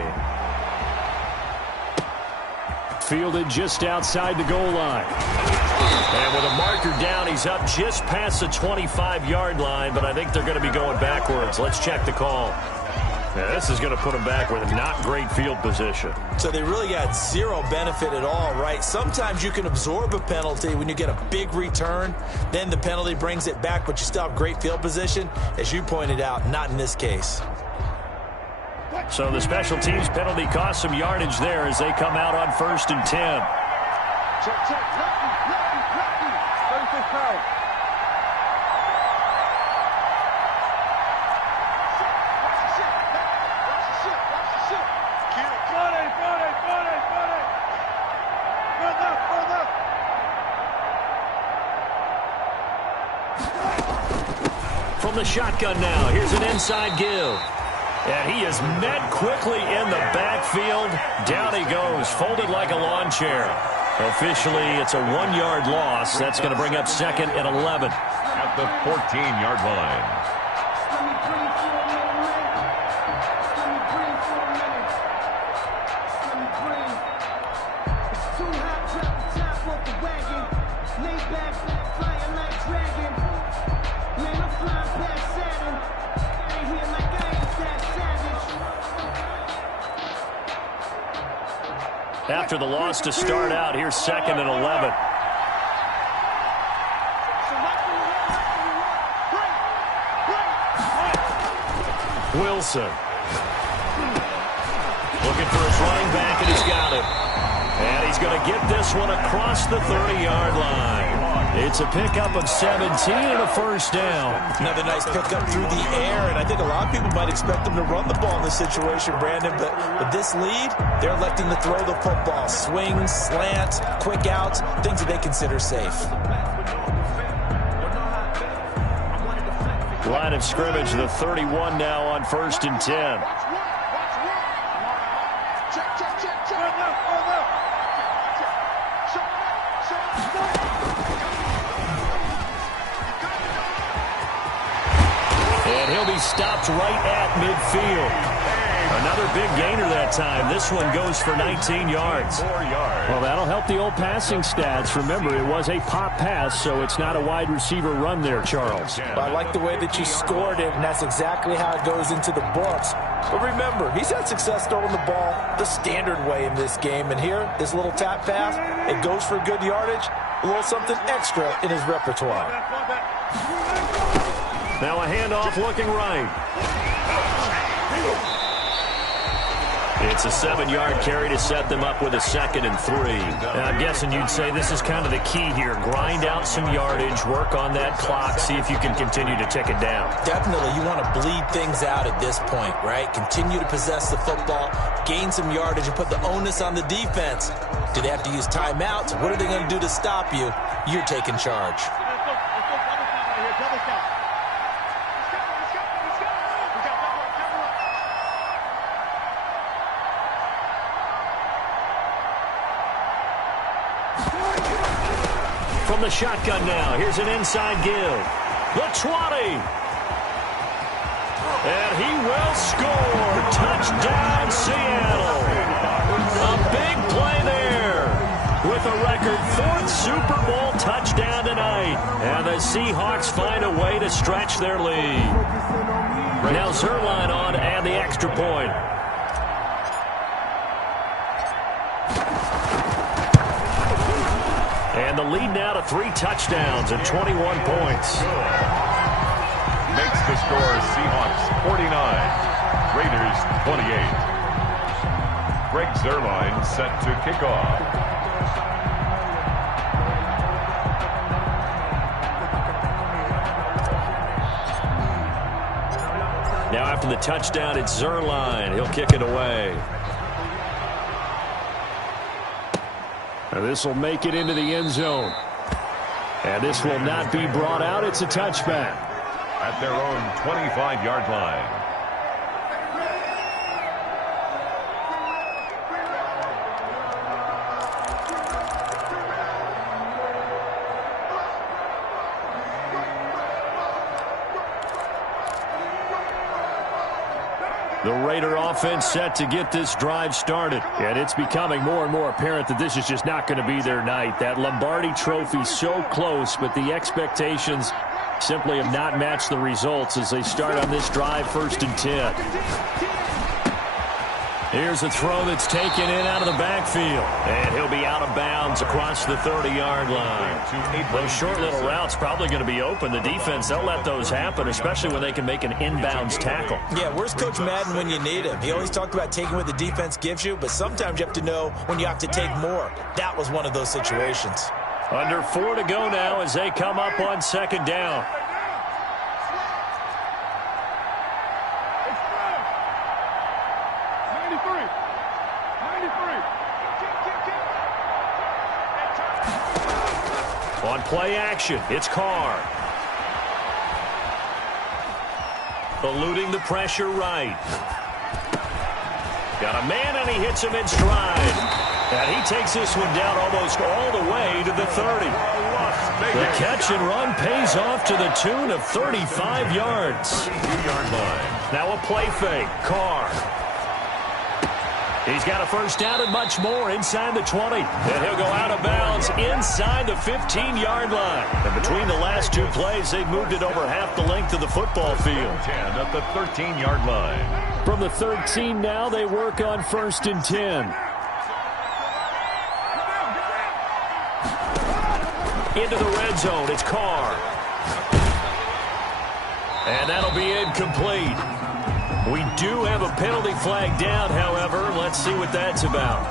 fielded just outside the goal line. And with a marker down, he's up just past the 25-yard line, but I think they're going to be going backwards. Let's check the call. Yeah, this is going to put them back with not great field position. So they really got zero benefit at all, right? Sometimes you can absorb a penalty when you get a big return. Then the penalty brings it back, but you still have great field position. As you pointed out, not in this case. So the special teams penalty cost some yardage there as they come out on 1st and 10. Check. Lefty. 35th pound. From the shotgun now, here's an inside give. And he is met quickly in the backfield. Down he goes, folded like a lawn chair. Officially, it's a 1-yard loss. That's going to bring up 2nd and 11. At the 14-yard line. After the loss to start out, here's 2nd and 11. Wilson. Looking for his running back, and he's got it. And he's going to get this one across the 30-yard line. It's a pickup of 17 and a first down. Another nice pickup through the air, and I think a lot of people might expect them to run the ball in this situation, Brandon, but with this lead, they're electing to throw the football. Swings, slants, quick outs, things that they consider safe. Line of scrimmage, the 31 now on 1st and 10. Stopped right at midfield. Another big gainer that time. This one goes for 19 yards. 4 yards. Well, that'll help the old passing stats. Remember, it was a pop pass, so it's not a wide receiver run there, Charles. Well, I like the way that you scored it, and that's exactly how it goes into the books. But remember, he's had success throwing the ball the standard way in this game. And here, this little tap pass, it goes for good yardage, a little something extra in his repertoire. Now a handoff looking right. It's a 7-yard carry to set them up with a 2nd and 3. Now, I'm guessing you'd say this is kind of the key here. Grind out some yardage, work on that clock, see if you can continue to tick it down. Definitely, you want to bleed things out at this point, right? Continue to possess the football, gain some yardage, and put the onus on the defense. Do they have to use timeouts? What are they going to do to stop you? You're taking charge. From the shotgun now, here's an inside give. The 20. And he will score. Touchdown, Seattle. A big play there with a record 4th Super Bowl touchdown tonight. And the Seahawks find a way to stretch their lead. Now Zerline on to add the extra point. And the lead now to 3 touchdowns and 21 points. Makes the score Seahawks 49, Raiders 28. Greg Zerline set to kick off. Now after the touchdown, it's Zerline. He'll kick it away. And this will make it into the end zone. And this will not be brought out. It's a touchback. At their own 25-yard line. The Raider offense set to get this drive started. And it's becoming more and more apparent that this is just not going to be their night. That Lombardi trophy so close, but the expectations simply have not matched the results as they start on this drive, 1st and 10. Here's a throw that's taken in out of the backfield. And he'll be out of bounds across the 30-yard line. Those short little routes probably going to be open. The defense, they'll let those happen, especially when they can make an inbounds tackle. Yeah, where's Coach Madden when you need him? He always talked about taking what the defense gives you, but sometimes you have to know when you have to take more. That was one of those situations. Under 4 to go now as they come up on 2nd down. On play action, it's Carr. Eluding the pressure right. Got a man, and he hits him in stride. And he takes this one down almost all the way to the 30. The catch and run pays off to the tune of 35 yards. 2-yard line. Now a play fake. Carr. He's got a 1st down and much more inside the 20. And he'll go out of bounds inside the 15-yard line. And between the last 2 plays, they've moved it over half the length of the football field. 10 at the 13-yard line. From the 13 now, they work on 1st and 10. Into the red zone, it's Carr. And that'll be incomplete. We do have a penalty flag down, however. Let's see what that's about.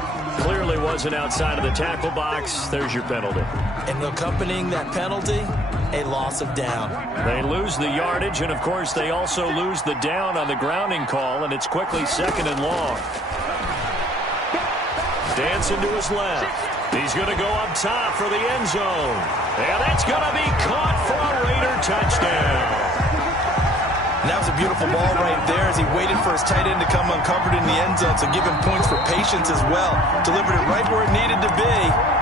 Clearly wasn't outside of the tackle box. There's your penalty. And accompanying that penalty, a loss of down. They lose the yardage, and, of course, they also lose the down on the grounding call, and it's quickly 2nd and long. Dancing to his left. He's going to go up top for the end zone. And that's going to be caught for a Raider touchdown. And that was a beautiful ball right there as he waited for his tight end to come uncovered in the end zone, so give him points for patience as well. Delivered it right where it needed to be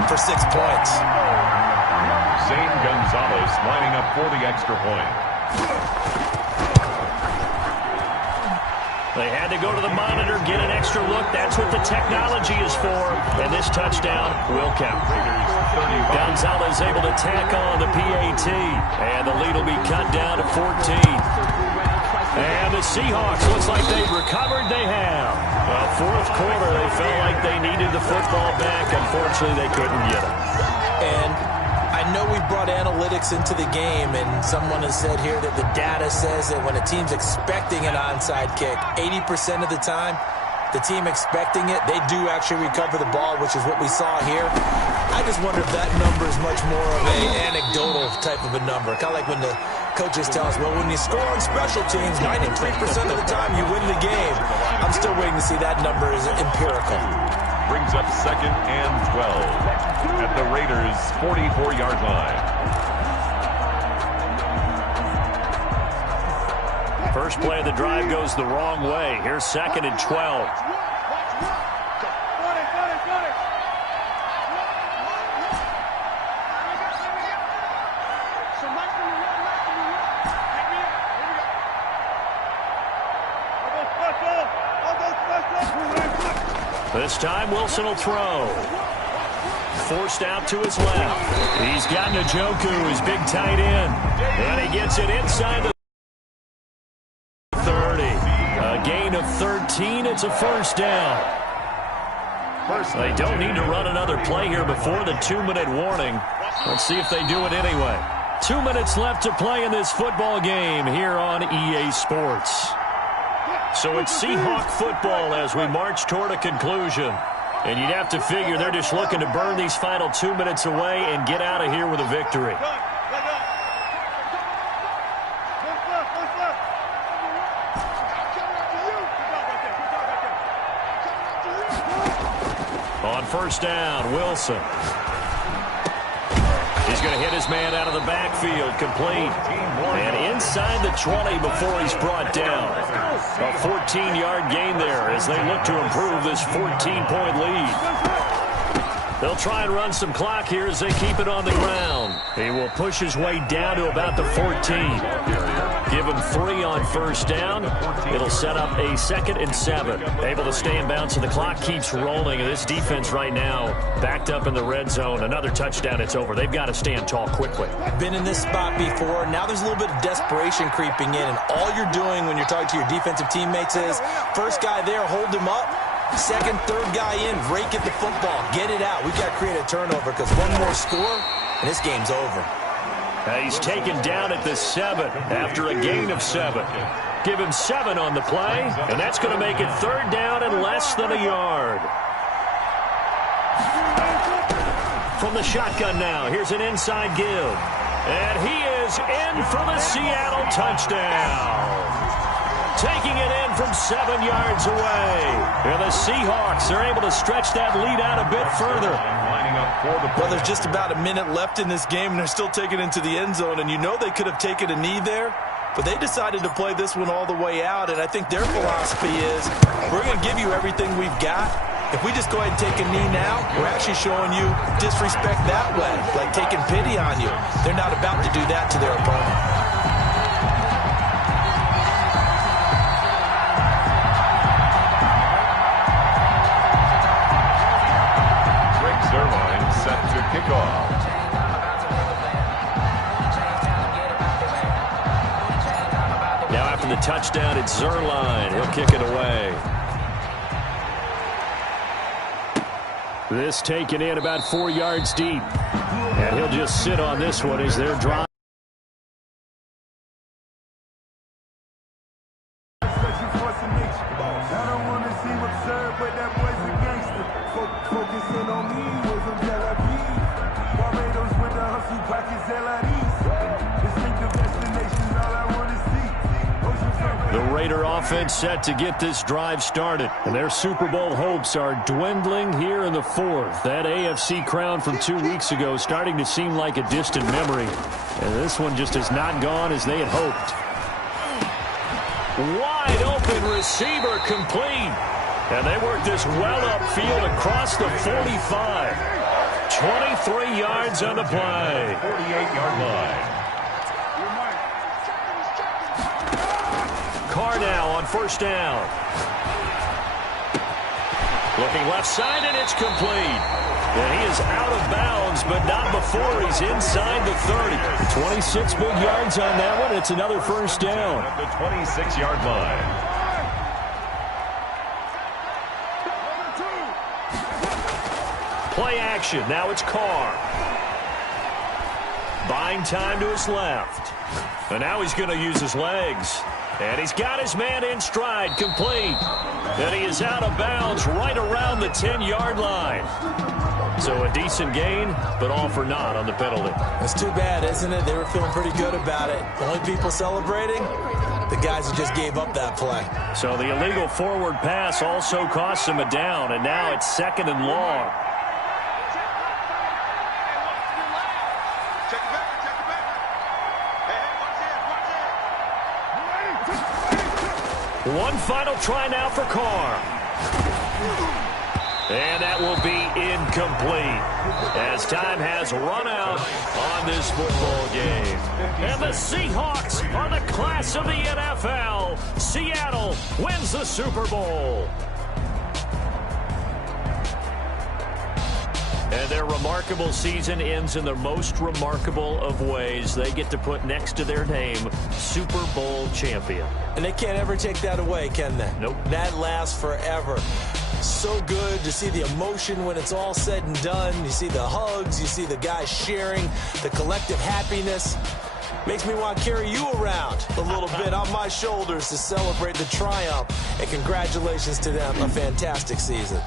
for 6 points. Zane Gonzalez lining up for the extra point. They had to go to the monitor, get an extra look. That's what the technology is for. And this touchdown will count. Gonzalez able to tack on the PAT. And the lead will be cut down to 14. And the Seahawks, looks like they've recovered. They have. Well, 4th quarter, they felt like they needed the football back. Unfortunately, they couldn't get it. And I know we brought analytics into the game, and someone has said here that the data says that when a team's expecting an onside kick, 80% of the time, the team expecting it, they do actually recover the ball, which is what we saw here. I just wonder if that number is much more of an anecdotal type of a number. Kind of like when the coaches tell us, well, when you score on special teams, 93% of the time you win the game. I'm still waiting to see that number is empirical. Brings up 2nd and 12 at the Raiders' 44-yard line. First play of the drive goes the wrong way. Here's 2nd and 12. This time Wilson will throw. Forced out to his left. He's got Njoku, his big tight end. And he gets it inside the 30. A gain of 13. It's a 1st down. They don't need to run another play here before the 2-minute warning. Let's see if they do it anyway. 2 minutes left to play in this football game here on EA Sports. So it's Seahawk football as we march toward a conclusion. And you'd have to figure they're just looking to burn these final 2 minutes away and get out of here with a victory. On 1st down, Wilson. He's going to hit his man out of the backfield, complete. And inside the 20 before he's brought down. A 14-yard gain there as they look to improve this 14-point lead. They'll try and run some clock here as they keep it on the ground. He will push his way down to about the 14. Give him 3 on first down. It'll set up a 2nd and 7. Able to stay in bounds, so the clock keeps rolling. And this defense right now backed up in the red zone. Another touchdown, it's over. They've got to stand tall quickly. Been in this spot before. Now there's a little bit of desperation creeping in. And all you're doing when you're talking to your defensive teammates is, first guy there, hold him up. Second, third guy in, rake at the football. Get it out. We've got to create a turnover because one more score, and this game's over. He's taken down at the 7 after a gain of 7. Give him 7 on the play, and that's going to make it 3rd down and less than a yard. From the shotgun now, here's an inside give. And he is in for the Seattle touchdown. Taking it in from 7 yards away. And the Seahawks are able to stretch that lead out a bit further. Well, there's just about a minute left in this game, and they're still taking it into the end zone. And you know they could have taken a knee there, but they decided to play this one all the way out. And I think their philosophy is, we're going to give you everything we've got. If we just go ahead and take a knee now, we're actually showing you disrespect that way, like taking pity on you. They're not about to do that to their opponent. Set to kick off. Now after the touchdown, it's Zerline. He'll kick it away. This taken in about 4 yards deep. And he'll just sit on this one as they're drive. Offense set to get this drive started, and their Super Bowl hopes are dwindling here in the 4th. That AFC crown from 2 weeks ago starting to seem like a distant memory, and this one just has not gone as they had hoped. Wide open receiver complete, and they work this well upfield across the 45. 23 yards on the play. 48-yard line. Carr now on first down. Looking left side, and it's complete. And he is out of bounds, but not before he's inside the 30. 26 big yards on that one. It's another first down. At the 26-yard line. Play action. Now it's Carr. Buying time to his left. And now he's going to use his legs. And he's got his man in stride, complete. And he is out of bounds right around the 10-yard line. So a decent gain, but all for naught on the penalty. It's too bad, isn't it? They were feeling pretty good about it. The only people celebrating, the guys who just gave up that play. So the illegal forward pass also costs him a down, and now it's 2nd and long. One final try now for Carr. And that will be incomplete as time has run out on this football game. And the Seahawks are the class of the NFL. Seattle wins the Super Bowl. And their remarkable season ends in the most remarkable of ways. They get to put next to their name, Super Bowl champion. And they can't ever take that away, can they? Nope. That lasts forever. So good to see the emotion when it's all said and done. You see the hugs, you see the guys sharing, the collective happiness. Makes me want to carry you around a little bit on my shoulders to celebrate the triumph. And congratulations to them, a fantastic season.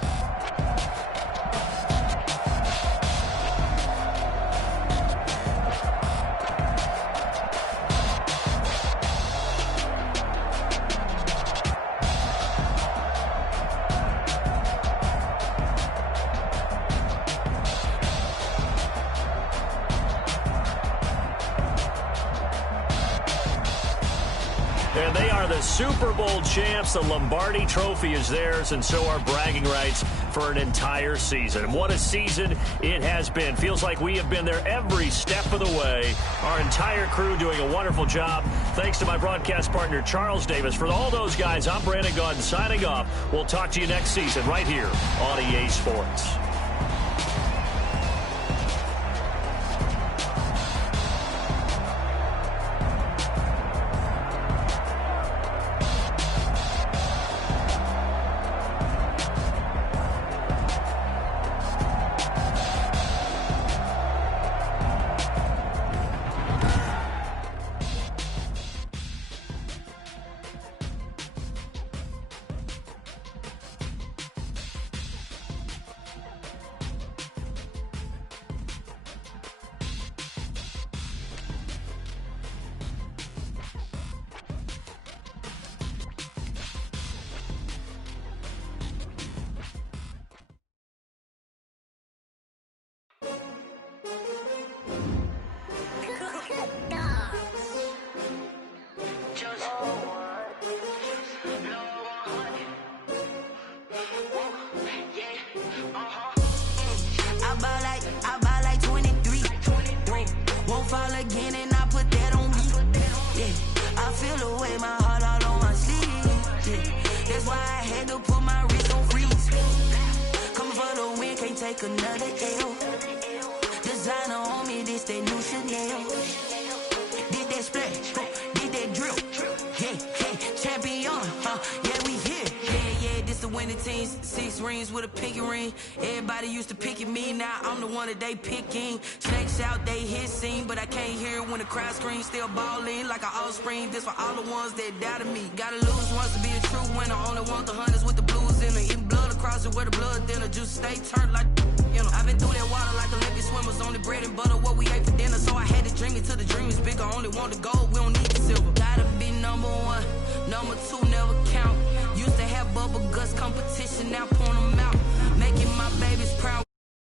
And they are the Super Bowl champs. The Lombardi Trophy is theirs, and so are bragging rights for an entire season. And what a season it has been. Feels like we have been there every step of the way. Our entire crew doing a wonderful job. Thanks to my broadcast partner, Charles Davis. For all those guys, I'm Brandon Gaudin signing off. We'll talk to you next season right here on EA Sports. They picking snakes out, they hissing, but I can't hear it when the crowd screams. Still balling like an offspring. This for all the ones that doubted me. Gotta lose once to be a true winner. Only want the hunters with the blues in it. Eating blood across it where the blood dinner. Juice stay turned like you know. I've been through that water like Olympic swimmers. Only bread and butter what we ate for dinner. So I had to dream it till the dream is bigger. Only want the gold, we don't need the silver. Gotta be number one, number two never count. Used to have bubble guts competition.